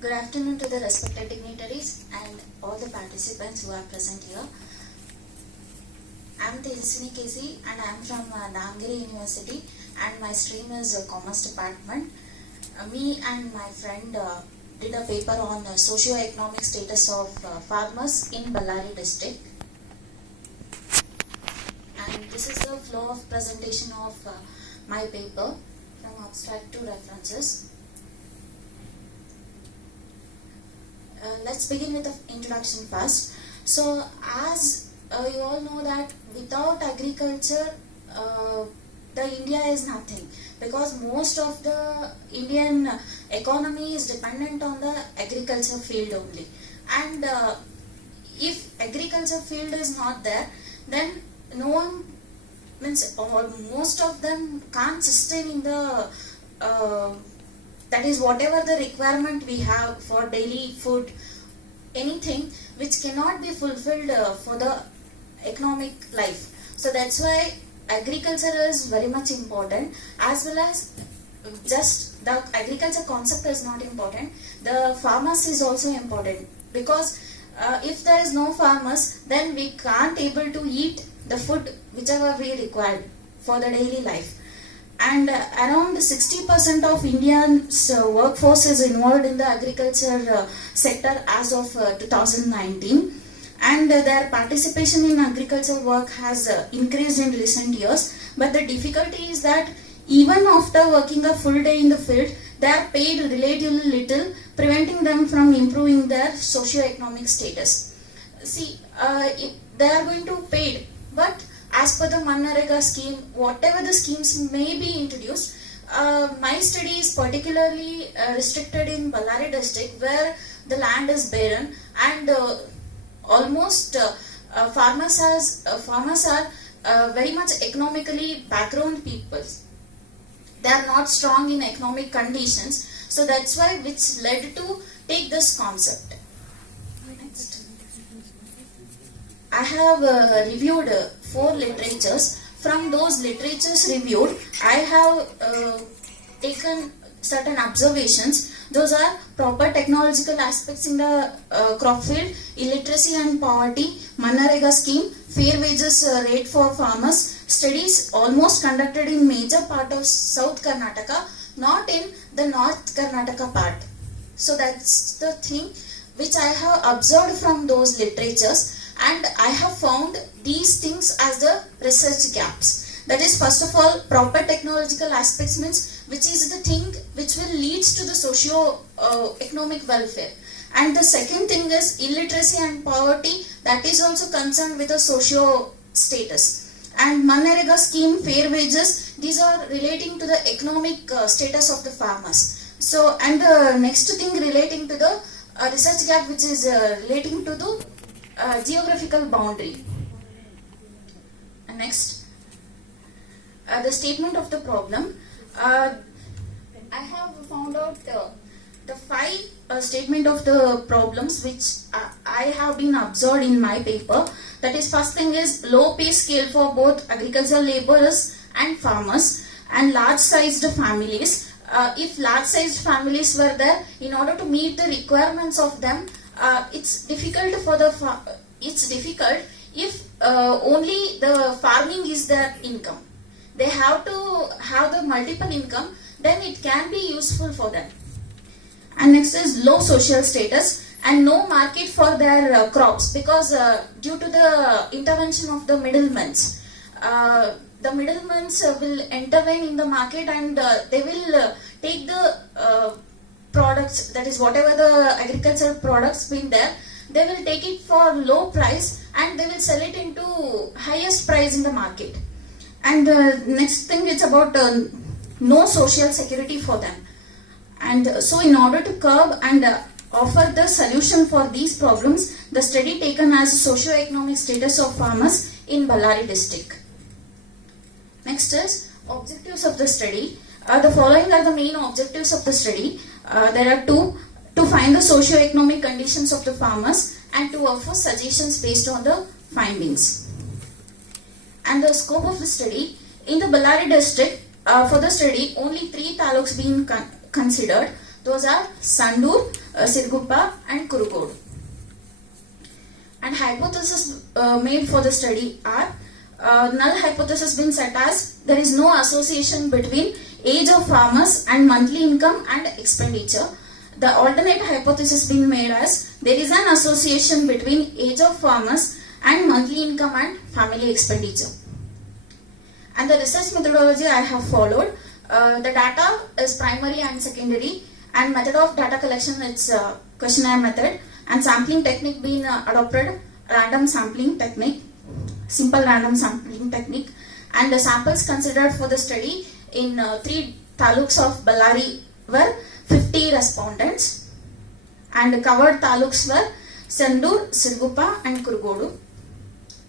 Good afternoon to the respected dignitaries and all the participants who are present here. I am Tejaswini KC and I am from Damgiri University and my stream is Commerce Department. Me and my friend did a paper on socio-economic status of farmers in Ballari district. And this is the flow of presentation of my paper from abstract to references. Let's begin with the introduction first. So, as you all know that without agriculture, the India is nothing, because most of the Indian economy is dependent on the agriculture field only. And if agriculture field is not there, then no one or most of them can't sustain in the that is whatever the requirement we have for daily food, anything which cannot be fulfilled for the economic life. So that's why agriculture is very much important, as well as just the agriculture concept is not important, the farmers is also important, because if there is no farmers, then we can't able to eat the food whichever we require for the daily life. And around 60% of India's workforce is involved in the agriculture sector as of 2019, and their participation in agriculture work has increased in recent years. But the difficulty is that even after working a full day in the field, they are paid relatively little, preventing them from improving their socio-economic status. See, they are going to paid, but as per the Manarega scheme, whatever the schemes may be introduced, my study is particularly restricted in Ballari district, where the land is barren and almost farmers are very much economically background people. They are not strong in economic conditions, so that's why which led to take this concept. Next. I have reviewed 4 literatures. From those literatures reviewed, I have taken certain observations. Those are proper technological aspects in the crop field, illiteracy and poverty, Manarega scheme, fair wages rate for farmers, studies almost conducted in major part of South Karnataka, not in the North Karnataka part. So that's the thing which I have observed from those literatures, and I have found these things as the research gaps. That is, first of all, proper technological aspects means which is the thing which will lead to the socio-economic welfare. And the second thing is illiteracy and poverty, that is also concerned with the socio status. And Manarega scheme, fair wages, these are relating to the economic status of the farmers. So, and the next thing relating to the research gap, which is relating to the geographical boundary. Next, the statement of the problem. I have found out the 5 statement of the problems which I have been observed in my paper. That is, first thing is low pay scale for both agricultural laborers and farmers, and large sized families. If large sized families were there, in order to meet the requirements of them, it's difficult if only the farming is their income. They have to have the multiple income, then it can be useful for them. And next is low social status and no market for their crops, because due to the intervention of the middlemen, the middlemen will intervene in the market, and they will take the products, that is whatever the agricultural products been there, they will take it for low price and they will sell it into highest price in the market. And the next thing is about no social security for them. And so in order to curb and offer the solution for these problems, the study taken as socio-economic status of farmers in Ballari district. Next is objectives of the study. The following are the main objectives of the study. There are 2: to find the socio-economic conditions of the farmers and to offer suggestions based on the findings. And the scope of the study: in the Ballari district, for the study only 3 taluks being considered. Those are Sandur, Sirguppa and Kurukodu. And hypothesis made for the study are null hypothesis been set as there is no association between age of farmers and monthly income and expenditure. The alternate hypothesis been made as there is an association between age of farmers and monthly income and family expenditure. And the research methodology I have followed, the data is primary and secondary, and method of data collection is questionnaire method, and sampling technique being adopted, random sampling technique, simple random sampling technique, and the samples considered for the study in 3 taluks of Ballari were 50 respondents, and covered taluks were Sandur, Sirguppa and Kurukodu.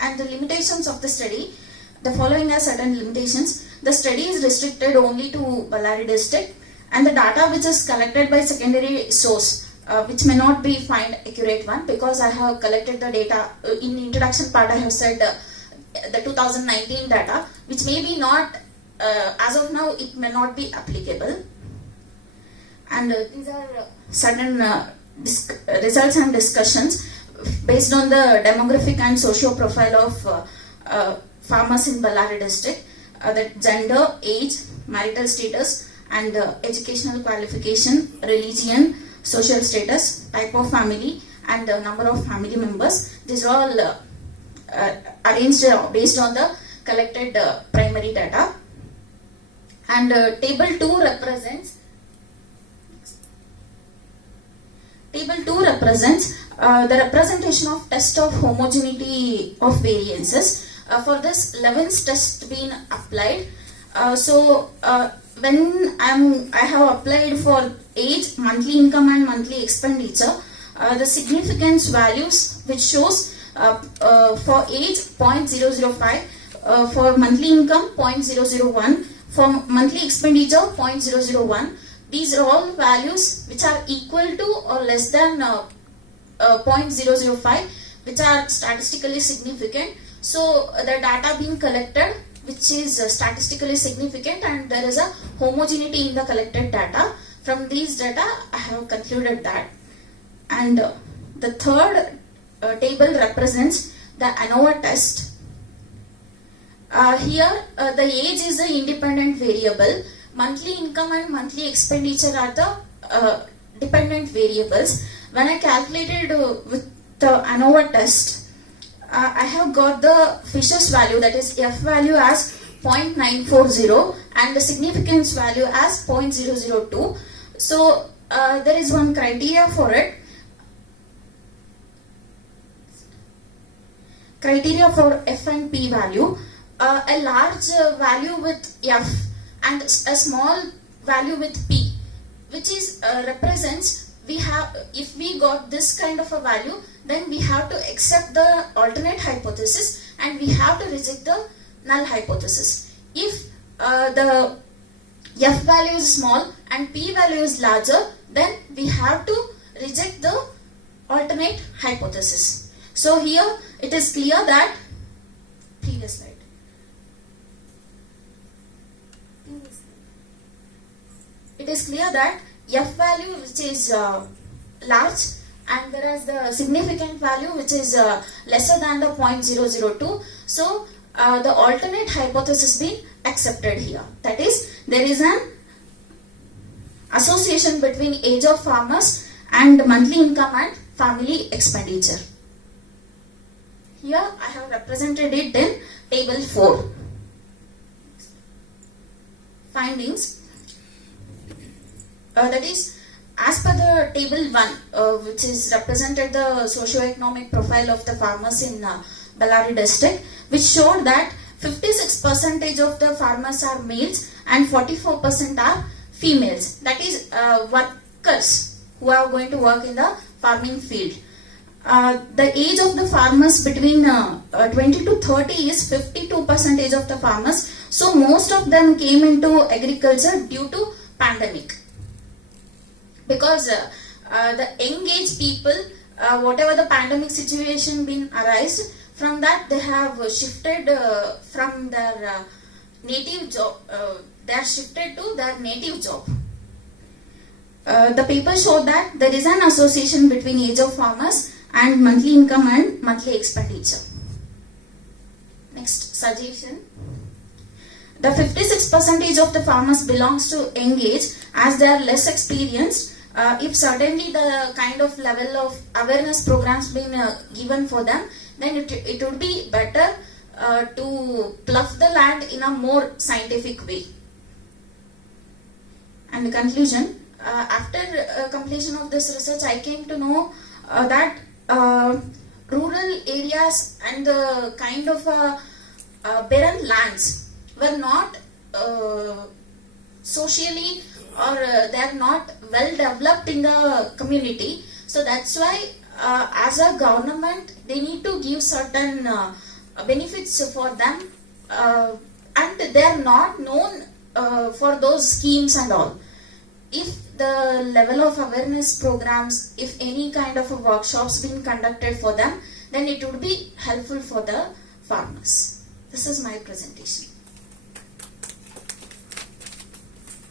And the limitations of the study, the following are certain limitations. The study is restricted only to Ballari district, and the data which is collected by secondary source, which may not be find accurate one, because I have collected the data in the introduction part. I have said the 2019 data, which may be not as of now it may not be applicable. And these are certain results and discussions based on the demographic and socio profile of farmers in Ballari district, the gender, age, marital status, and educational qualification, religion, social status, type of family, and number of family members. These are all arranged based on the collected primary data. And table 2 represents the representation of test of homogeneity of variances. For this, Levin's test been applied. When I have applied for age, monthly income and monthly expenditure, the significance values which shows for age 0.005, for monthly income 0.001, for monthly expenditure 0.001. These are all values which are equal to or less than 0.005, which are statistically significant. So the data being collected which is statistically significant, and there is a homogeneity in the collected data. From these data I have concluded that. And the third table represents the ANOVA test. Here the age is the independent variable, monthly income and monthly expenditure are the dependent variables. When I calculated with the ANOVA test, I have got the Fisher's value, that is F value as 0.940 and the significance value as 0.002. So there is one criteria for it. Criteria for F and P value. A large value with F and a small value with P, which is represents, we have, if we got this kind of a value, then we have to accept the alternate hypothesis and we have to reject the null hypothesis. If the F value is small and P value is larger, then we have to reject the alternate hypothesis. So here it is clear that, previous slide. It is clear that F value which is large, and whereas the significant value which is lesser than the 0.002. So the alternate hypothesis being accepted here. That is, there is an association between age of farmers and monthly income and family expenditure. Here I have represented it in table 4. Findings. That is, as per the table 1, which is represented the socio-economic profile of the farmers in Ballari district, which showed that 56% of the farmers are males and 44% are females. That is workers who are going to work in the farming field. The age of the farmers between 20 to 30 is 52% of the farmers. So most of them came into agriculture due to pandemic. Because the young age people, whatever the pandemic situation been arised, from that they have shifted from their native job, they are shifted to their native job. The paper showed that there is an association between age of farmers and monthly income and monthly expenditure. Next suggestion. The 56% of the farmers belongs to young age as they are less experienced. If certainly the kind of level of awareness programs been given for them, then it would be better to plough the land in a more scientific way. And the conclusion, after completion of this research, I came to know that rural areas and the kind of barren lands were not socially or they are not well developed in the community. So that's why as a government they need to give certain benefits for them, and they are not known for those schemes and all. If the level of awareness programs, if any kind of a workshops been conducted for them, then it would be helpful for the farmers. This is my presentation.